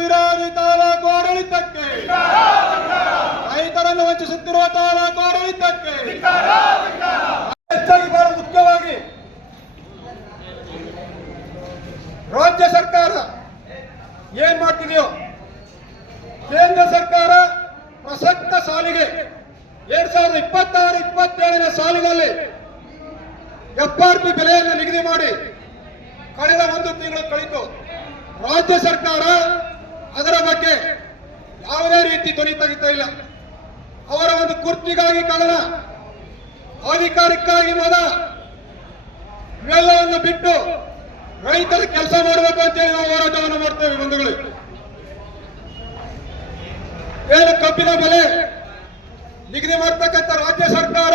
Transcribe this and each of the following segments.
ವಿರೋಧಿ ತಾಲೂಕು ಆಡಳಿತಕ್ಕೆ, ರೈತರನ್ನು ವಂಚಿಸುತ್ತಿರುವ ತಾಲೂಕು ಆಡಳಿತಕ್ಕೆ, ಹೆಚ್ಚಾಗಿ ಬಹಳ ಮುಖ್ಯವಾಗಿ ರಾಜ್ಯ ಸರ್ಕಾರ ಏನ್ ಮಾಡ್ತಿದೆಯೋ, ಕೇಂದ್ರ ಸರ್ಕಾರ ಪ್ರಸಕ್ತ ಸಾಲಿಗೆ 2026-27ನೇ ಸಾಲಿನಲ್ಲಿ FRP ಬೆಲೆಯನ್ನು ನಿಗದಿ ಮಾಡಿ ಕಳೆದ 1 ತಿಂಗಳು ಕಳೆಯಿತು. ರಾಜ್ಯ ಸರ್ಕಾರ ಅದರ ಬಗ್ಗೆ ಯಾವುದೇ ರೀತಿ ಧ್ವನಿ ತೆಗಿತಾ ಇಲ್ಲ. ಅವರ ಒಂದು ಕುರ್ಚಿಗಾಗಿ ಕದನ, ಅಧಿಕಾರಕ್ಕಾಗಿ ಮದ, ಇವೆಲ್ಲವನ್ನು ಬಿಟ್ಟು ರೈತರ ಕೆಲಸ ಮಾಡಬೇಕು ಅಂತೇಳಿ ನಾವು ಹೋರಾಟವನ್ನು ಮಾಡ್ತೇವೆ. ಬಂಧುಗಳು, ಏನು ಕಬ್ಬಿನ ಬೆಲೆ ನಿಗದಿ ಮಾಡ್ತಕ್ಕಂಥ ರಾಜ್ಯ ಸರ್ಕಾರ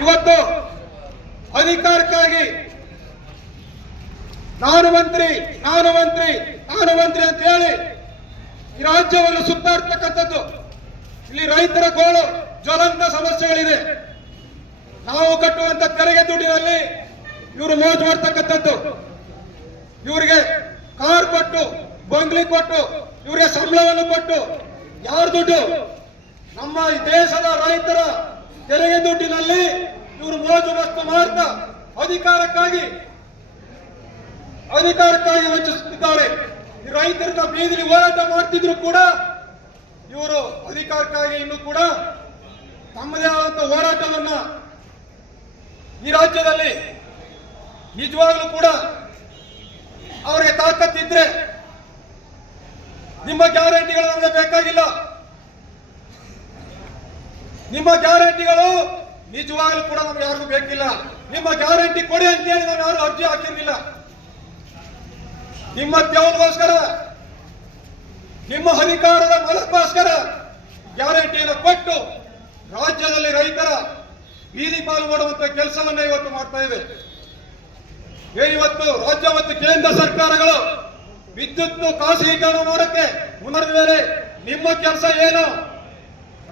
ಇವತ್ತು ಅಧಿಕಾರಕ್ಕಾಗಿ ನಾನು ಮಂತ್ರಿ ಅಂತ ಹೇಳಿ ಈ ರಾಜ್ಯವನ್ನು ಸುತ್ತಾಡ್ತಕ್ಕಂಥದ್ದು. ಇಲ್ಲಿ ರೈತರ ಗೋಳು ಜ್ವಲಂತ ಸಮಸ್ಯೆಗಳಿದೆ. ನಾವು ಕಟ್ಟುವಂತ ತೆರಿಗೆ ದುಡ್ಡಿನಲ್ಲಿ ಇವರು ಮೋಜು ಮಾಡ್ತಕ್ಕಂಥದ್ದು. ಇವರಿಗೆ ಕಾರ್ ಕೊಟ್ಟು, ಬಂಗ್ಲಿ ಕೊಟ್ಟು, ಇವರಿಗೆ ಸಂಬಳವನ್ನು ಕೊಟ್ಟು, ಯಾರ ದುಡ್ಡು? ನಮ್ಮ ಈ ದೇಶದ ರೈತರ ತೆರಿಗೆ ದುಡ್ಡಿನಲ್ಲಿ ಇವರು ಮೋಜು ಮಸ್ತು ಮಾಡ್ತಾ ಅಧಿಕಾರಕ್ಕಾಗಿ ವಂಚಿಸುತ್ತಿದ್ದಾರೆ. ಈ ರೈತರನ್ನ ಬೀದಿಲಿ ಹೋರಾಟ ಮಾಡ್ತಿದ್ರು ಕೂಡ ಇವರು ಅಧಿಕಾರಕ್ಕಾಗಿ ಇನ್ನೂ ಕೂಡ ತಮ್ಮದೇ ಆದಂತ ಹೋರಾಟವನ್ನ ಈ ರಾಜ್ಯದಲ್ಲಿ ನಿಜವಾಗ್ಲೂ ಕೂಡ ಅವರಿಗೆ ತಾಕತ್ತಿದ್ರೆ ನಿಮ್ಮ ಗ್ಯಾರಂಟಿಗಳು ನಮಗೆ ಬೇಕಾಗಿಲ್ಲ. ನಿಮ್ಮ ಗ್ಯಾರಂಟಿಗಳು ನಿಜವಾಗ್ಲೂ ಕೂಡ ನಮ್ಗೆ ಯಾರಿಗೂ ಬೇಕಿಲ್ಲ. ನಿಮ್ಮ ಗ್ಯಾರಂಟಿ ಕೊಡಿ ಅಂತೇಳಿ ನಾವು ಯಾರು ಅರ್ಜಿ ಹಾಕಿರ್ಲಿಲ್ಲ. ನಿಮ್ಮ ತ್ಯಾವಗೋಸ್ಕರ, ನಿಮ್ಮ ಅಧಿಕಾರದ ಬಲಕ್ಕೋಸ್ಕರ ಗ್ಯಾರಂಟಿಯನ್ನು ಕೊಟ್ಟು ರಾಜ್ಯದಲ್ಲಿ ರೈತರ ಬೀದಿ ಪಾಲು ಮಾಡುವಂತ ಕೆಲಸವನ್ನ ಇವತ್ತು ಮಾಡ್ತಾ ಇದೆ. ಇವತ್ತು ರಾಜ್ಯ ಮತ್ತು ಕೇಂದ್ರ ಸರ್ಕಾರಗಳು ವಿದ್ಯುತ್ ಖಾಸಗೀಕರಣ ಮಾಡೋಕ್ಕೆ ಮುಂದುವರೆದ ಮೇಲೆ ನಿಮ್ಮ ಕೆಲಸ ಏನು?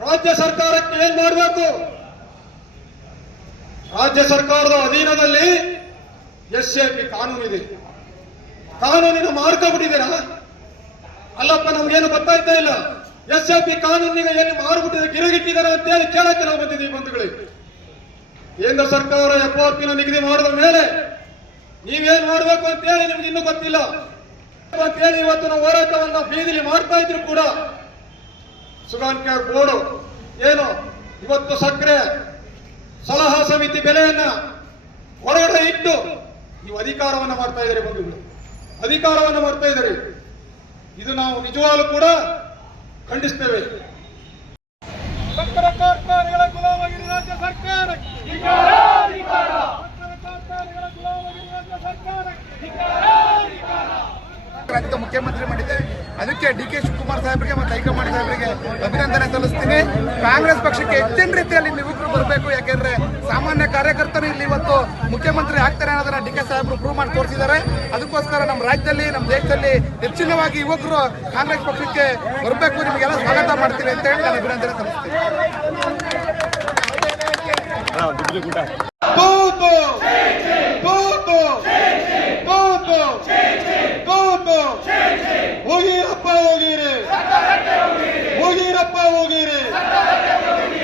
ರಾಜ್ಯ ಸರ್ಕಾರಕ್ಕೆ ಏನ್ ಮಾಡಬೇಕು? ರಾಜ್ಯ ಸರ್ಕಾರದ ಅಧೀನದಲ್ಲಿ SAP ಕಾನೂನಿದೆ. ಕಾನೂನಿನ ಮಾರ್ಕೊಂಡ್ಬಿಟ್ಟಿದ್ದೀರಾ? ಅಲ್ಲಪ್ಪ, ನಮ್ಗೇನು ಗೊತ್ತಾಯ್ತಾ ಇಲ್ಲ. SAP ಕಾನೂನಿಗೆ ಏನು ಮಾರ್ಬಿಟ್ಟಿದೆ, ಗಿರಗಿಟ್ಟಿದ್ದಾರೆ ಅಂತ ಹೇಳಿ ಕೇಳಕ್ಕೆ ನಾವು ಬಂದಿದ್ದೀವಿ. ಬಂಧುಗಳಿಗೆ, ಕೇಂದ್ರ ಸರ್ಕಾರ FRP ನಿಗದಿ ಮಾಡಿದ ಮೇಲೆ ನೀವೇನ್ ಮಾಡಬೇಕು ಅಂತ ಹೇಳಿ ನಿಮ್ಗೆ ಇನ್ನೂ ಗೊತ್ತಿಲ್ಲ ಅಂತ ಹೇಳಿ ಇವತ್ತು ನಾವು ಹೋರಾಟವನ್ನ ಬೀದಿಲಿ ಮಾಡ್ತಾ ಇದ್ರು ಕೂಡ ಸುಗಾನ್ ಕೇರ್ ಬೋರ್ಡು ಏನು ಇವತ್ತು ಸಕ್ಕರೆ ಸಲಹಾ ಸಮಿತಿ ಬೆಲೆಯನ್ನ ಹೊರಗಡೆ ಇಟ್ಟು ನೀವು ಅಧಿಕಾರವನ್ನ ಮಾಡ್ತಾ ಇದ್ದಾರೆ. ಬಂಧುಗಳು, ಅಧಿಕಾರವನ್ನ ಮಾಡ್ತಾ ಇದ್ದಾರೆ. ಇದು ನಾವು ನಿಜವಾಗ್ಲೂ ಕೂಡ ಖಂಡಿಸ್ತೇವೆ. ಸಕ್ಕರೆ ಕಾರ್ಖಾನೆಗಳ ಗುಲಾಮಗಿರಿ ರಾಜ್ಯ ಸರ್ಕಾರಕ್ಕೆ, ರಾಜ್ಯದ ಮುಖ್ಯಮಂತ್ರಿ ಮಾಡಿದೆ. ಅದಕ್ಕೆ DK ಶಿವಕುಮಾರ್ ಸಾಹೇಬರಿಗೆ ಮತ್ತು ಹೈಕಮಾಂಡ್ ಸಾಹೇಬರಿಗೆ ಅಭಿನಂದನೆ ಸಲ್ಲಿಸ್ತೀನಿ. ಕಾಂಗ್ರೆಸ್ ಪಕ್ಷಕ್ಕೆ ಹೆಚ್ಚಿನ ರೀತಿಯಲ್ಲಿ ಯುವಕರು ಬರಬೇಕು. ಯಾಕೆಂದ್ರೆ ಸಾಮಾನ್ಯ ಕಾರ್ಯಕರ್ತರು ಇಲ್ಲಿ ಇವತ್ತು ಮುಖ್ಯಮಂತ್ರಿ ಆಗ್ತಾರೆ ಅನ್ನೋದನ್ನ DK ಸಾಹೇಬರು ಪ್ರೂವ್ ಮಾಡಿ ತೋರಿಸಿದ್ದಾರೆ. ಅದಕ್ಕೋಸ್ಕರ ನಮ್ಮ ರಾಜ್ಯದಲ್ಲಿ, ನಮ್ಮ ದೇಶದಲ್ಲಿ ಹೆಚ್ಚಿನವಾಗಿ ಯುವಕರು ಕಾಂಗ್ರೆಸ್ ಪಕ್ಷಕ್ಕೆ ಬರಬೇಕು. ನಿಮಗೆಲ್ಲ ಸ್ವಾಗತ ಮಾಡ್ತೀನಿ ಅಂತ ಹೇಳಿ ನಾನು ಅಭಿನಂದನೆ ಸಲ್ಲಿಸ್ತೀನಿ.